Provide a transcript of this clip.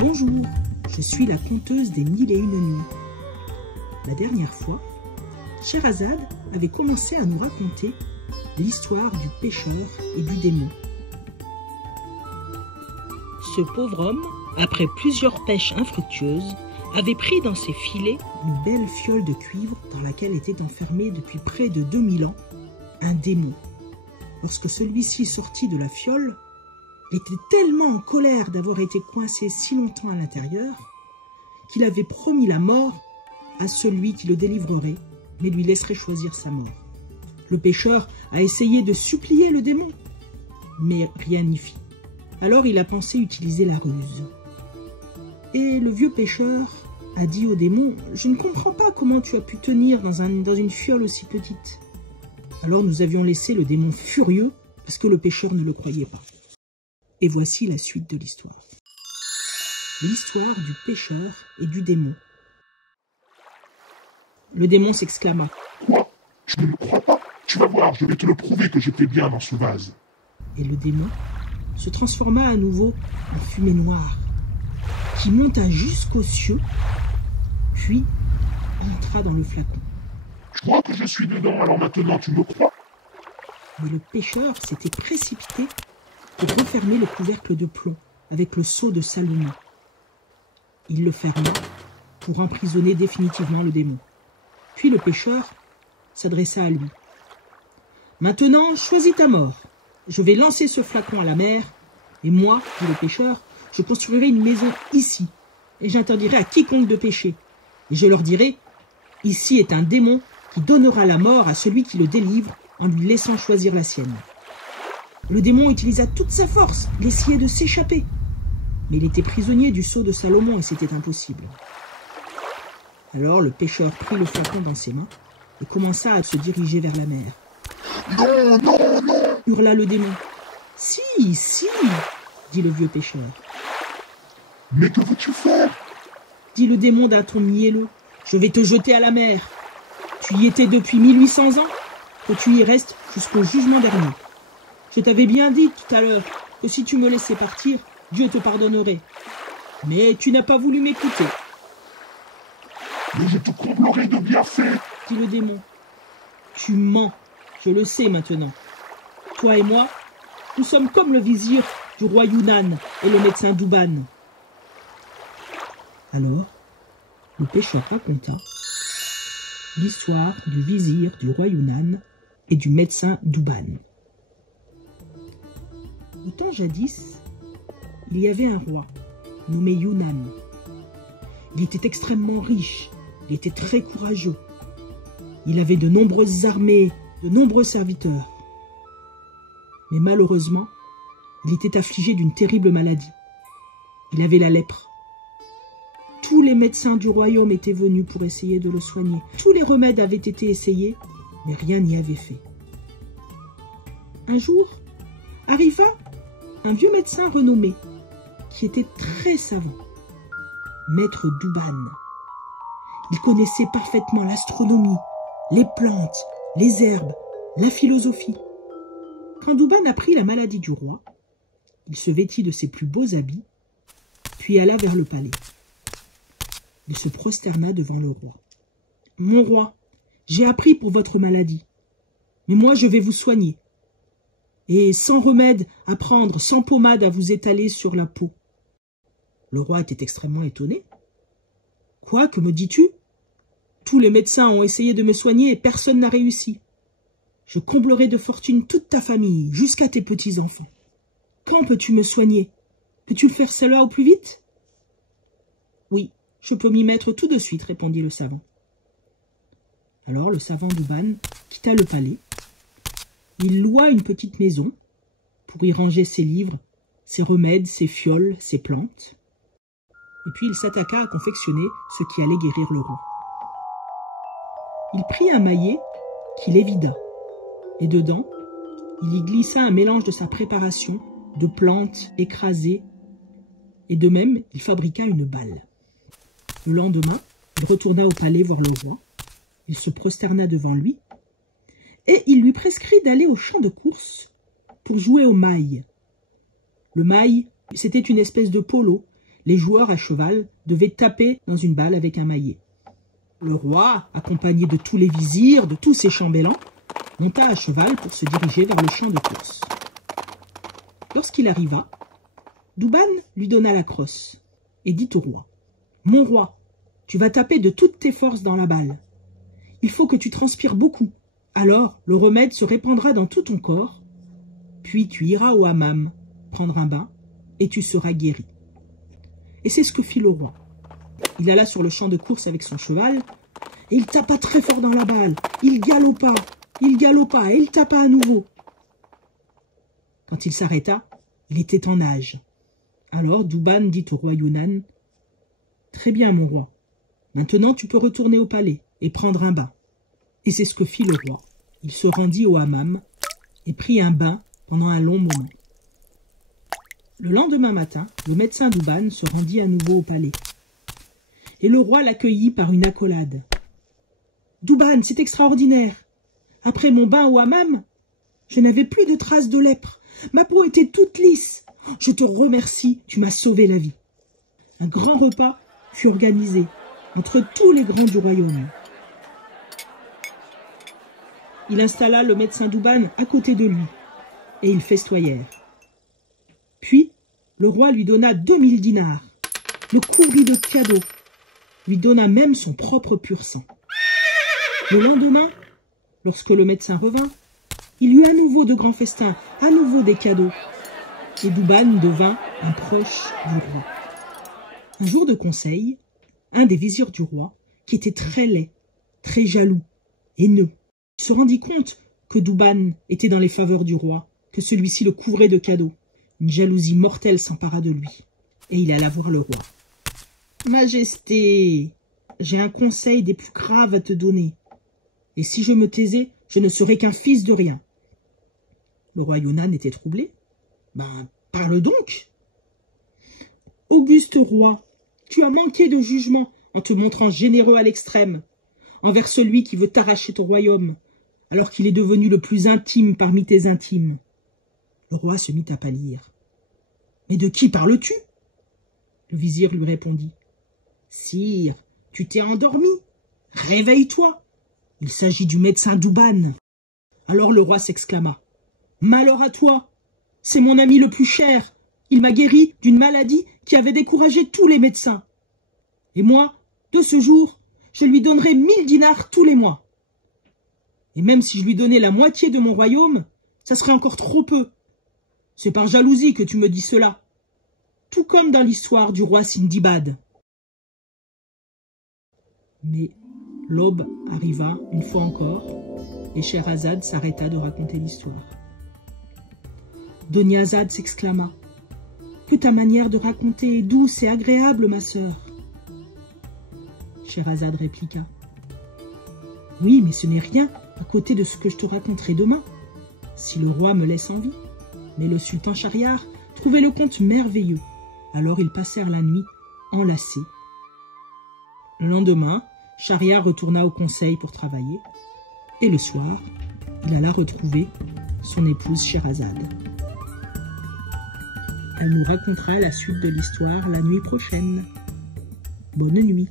Bonjour, je suis la conteuse des 1001 nuits. La dernière fois, Scheherazade avait commencé à nous raconter l'histoire du pêcheur et du démon. Ce pauvre homme, après plusieurs pêches infructueuses, avait pris dans ses filets une belle fiole de cuivre dans laquelle était enfermé depuis près de 2000 ans un démon. Lorsque celui-ci sortit de la fiole, il était tellement en colère d'avoir été coincé si longtemps à l'intérieur qu'il avait promis la mort à celui qui le délivrerait, mais lui laisserait choisir sa mort. Le pêcheur a essayé de supplier le démon, mais rien n'y fit. Alors il a pensé utiliser la ruse. Et le vieux pêcheur a dit au démon « Je ne comprends pas comment tu as pu tenir dans une fiole aussi petite. » Alors nous avions laissé le démon furieux parce que le pêcheur ne le croyait pas. Et voici la suite de l'histoire. L'histoire du pêcheur et du démon. Le démon s'exclama. « Quoi? Tu ne me crois pas? Tu vas voir, je vais te le prouver que j'étais bien dans ce vase. » Et le démon se transforma à nouveau en fumée noire, qui monta jusqu'aux cieux, puis entra dans le flacon. « Tu crois que je suis dedans, alors maintenant tu me crois? » Mais le pêcheur s'était précipité pour refermer le couvercle de plomb avec le sceau de Salomon. Il le ferma pour emprisonner définitivement le démon. Puis le pêcheur s'adressa à lui. « Maintenant, choisis ta mort. Je vais lancer ce flacon à la mer, et moi, dit le pêcheur, je construirai une maison ici, et j'interdirai à quiconque de pêcher. Et je leur dirai, ici est un démon qui donnera la mort à celui qui le délivre en lui laissant choisir la sienne. » Le démon utilisa toute sa force, il essayait de s'échapper. Mais il était prisonnier du sceau de Salomon et c'était impossible. Alors le pêcheur prit le flacon dans ses mains et commença à se diriger vers la mer. « Non, non, non !» hurla le démon. « Si, si !» dit le vieux pêcheur. « Mais que veux-tu faire ?» dit le démon d'un ton mielleux. « Je vais te jeter à la mer. Tu y étais depuis 1800 ans, que tu y restes jusqu'au jugement dernier. Je t'avais bien dit tout à l'heure que si tu me laissais partir, Dieu te pardonnerait. Mais tu n'as pas voulu m'écouter. »« Mais je te comblerai de bienfaits, » dit le démon. « Tu mens, je le sais maintenant. Toi et moi, nous sommes comme le vizir du roi Yunnan et le médecin Douban. » Alors, le pêcheur raconta l'histoire du vizir du roi Yunnan et du médecin Douban. Au temps jadis, il y avait un roi nommé Yunnan. Il était extrêmement riche, il était très courageux. Il avait de nombreuses armées, de nombreux serviteurs. Mais malheureusement, il était affligé d'une terrible maladie. Il avait la lèpre. Tous les médecins du royaume étaient venus pour essayer de le soigner. Tous les remèdes avaient été essayés, mais rien n'y avait fait. Un jour, arriva un vieux médecin renommé, qui était très savant, Maître Douban. Il connaissait parfaitement l'astronomie, les plantes, les herbes, la philosophie. Quand Douban apprit la maladie du roi, il se vêtit de ses plus beaux habits, puis alla vers le palais. Il se prosterna devant le roi. « Mon roi, j'ai appris pour votre maladie, mais moi je vais vous soigner. Et sans remède à prendre, sans pommade à vous étaler sur la peau. » Le roi était extrêmement étonné. « Quoi, que me dis-tu? Tous les médecins ont essayé de me soigner et personne n'a réussi. Je comblerai de fortune toute ta famille, jusqu'à tes petits-enfants. Quand peux-tu me soigner? Peux-tu le faire cela au plus vite? »« Oui, je peux m'y mettre tout de suite, répondit le savant. Alors le savant Douban quitta le palais. Il loua une petite maison pour y ranger ses livres, ses remèdes, ses fioles, ses plantes. Et puis il s'attaqua à confectionner ce qui allait guérir le roi. Il prit un maillet qu'il évida, et dedans, il y glissa un mélange de sa préparation, de plantes écrasées, et de même, il fabriqua une balle. Le lendemain, il retourna au palais voir le roi. Il se prosterna devant lui, et il lui prescrit d'aller au champ de course pour jouer au mail. Le mail, c'était une espèce de polo les joueurs à cheval devaient taper dans une balle avec un maillet. Le roi, accompagné de tous les vizirs, de tous ses chambellans, monta à cheval pour se diriger vers le champ de course. Lorsqu'il arriva, Douban lui donna la crosse et dit au roi: « Mon roi, tu vas taper de toutes tes forces dans la balle. Il faut que tu transpires beaucoup. Alors le remède se répandra dans tout ton corps. Puis tu iras au hammam, prendre un bain, et tu seras guéri. » Et c'est ce que fit le roi. Il alla sur le champ de course avec son cheval, et il tapa très fort dans la balle. Il galopa, et il tapa à nouveau. Quand il s'arrêta, il était en nage. Alors Douban dit au roi Younan: « Très bien, mon roi. Maintenant, tu peux retourner au palais et prendre un bain. » Et c'est ce que fit le roi. Il se rendit au hammam et prit un bain pendant un long moment. Le lendemain matin, le médecin Douban se rendit à nouveau au palais. Et le roi l'accueillit par une accolade. « Douban, c'est extraordinaire. Après mon bain au hammam, je n'avais plus de traces de lèpre. Ma peau était toute lisse. Je te remercie, tu m'as sauvé la vie. » Un grand repas fut organisé entre tous les grands du royaume. Il installa le médecin Douban à côté de lui, et ils festoyèrent. Puis, le roi lui donna 2000 dinars, le couvrit de cadeaux, lui donna même son propre pur sang. Le lendemain, lorsque le médecin revint, il eut à nouveau de grands festins, à nouveau des cadeaux, et Douban devint un proche du roi. Un jour de conseil, un des vizirs du roi, qui était très laid, très jaloux, haineux, se rendit compte que Douban était dans les faveurs du roi, que celui-ci le couvrait de cadeaux. Une jalousie mortelle s'empara de lui, et il alla voir le roi. « Majesté, j'ai un conseil des plus graves à te donner, et si je me taisais, je ne serais qu'un fils de rien. » Le roi Younan était troublé. « Ben, parle donc. »« Auguste roi, tu as manqué de jugement en te montrant généreux à l'extrême, envers celui qui veut t'arracher ton royaume, alors qu'il est devenu le plus intime parmi tes intimes. » Le roi se mit à pâlir. « Mais de qui parles-tu » Le vizir lui répondit. « Sire, tu t'es endormi. Réveille-toi. Il s'agit du médecin Douban. » Alors le roi s'exclama. « Malheur à toi. C'est mon ami le plus cher. Il m'a guéri d'une maladie qui avait découragé tous les médecins. Et moi, de ce jour, je lui donnerai 1000 dinars tous les mois. Et même si je lui donnais la moitié de mon royaume, ça serait encore trop peu. C'est par jalousie que tu me dis cela, tout comme dans l'histoire du roi Sindibad. » Mais l'aube arriva une fois encore, et Scheherazade s'arrêta de raconter l'histoire. Doniazade s'exclama. « Que ta manière de raconter est douce et agréable, ma sœur. » Scheherazade répliqua. « Oui, mais ce n'est rien à côté de ce que je te raconterai demain, si le roi me laisse en vie. » Mais le sultan Shahriar trouvait le conte merveilleux. Alors ils passèrent la nuit enlacés. Le lendemain, Shahriar retourna au conseil pour travailler. Et le soir, il alla retrouver son épouse Scheherazade. Elle nous racontera la suite de l'histoire la nuit prochaine. Bonne nuit.